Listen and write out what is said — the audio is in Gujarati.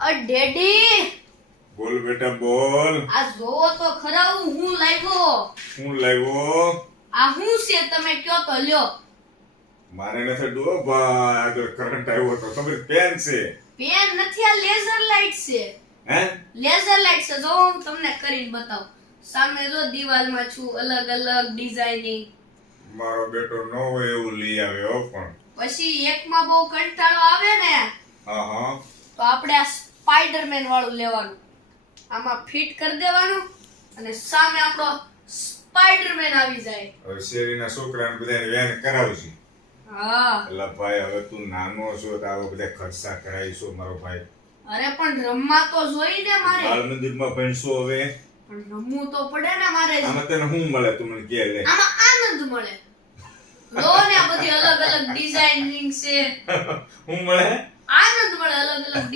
ડેડી બોલ બેટા બોલ. આ જોવો તો ખરા હું લાવ્યો. હું લાવ્યો? આ હું છે તમે કયો તો લ્યો. મારે નથી ડો ભાઈ, આગળ કરંટ આવ્યો તો ખબર પેન છે. પેન નથી, આ લેઝર લાઇટ છે. હે? લેઝર લાઇટ છે, જો હું તમને કરીને બતાવું. સામે જો દિવાલમાં છું, અલગ અલગ ડિઝાઇનિંગ. મારો બેટો ન હોય એવું લઈ આવ્યો પણ. પછી એકમાં બહુ કંટાળો આવે ને હા હા. તો આપણે આ સ્પાઈડરમેન વાળું લેવાનું. આમાં ફિટ કરી દેવાનું અને સામે આપણો સ્પાઈડરમેન આવી જાય. હવે શેરીના છોકરાને બધાને વેન કરાવશે. હા. એટલે ભાઈ હવે તું નાનો છો તો આવા બધા ખર્ચા કરાવીશું મારો ભાઈ. અરે પણ રમવા તો જોઈ ને મારે. બાળ મંદિરમાં ભણશો હવે. પણ રમવું તો પડે ને મારે. આમાં તને શું મળે તું મને કહે લે. આમાં આનંદ મળે. લો ને આ બધી અલગ અલગ ડિઝાઇનિંગ છે. શું મળે? આનંદ મળે અલગ અલગ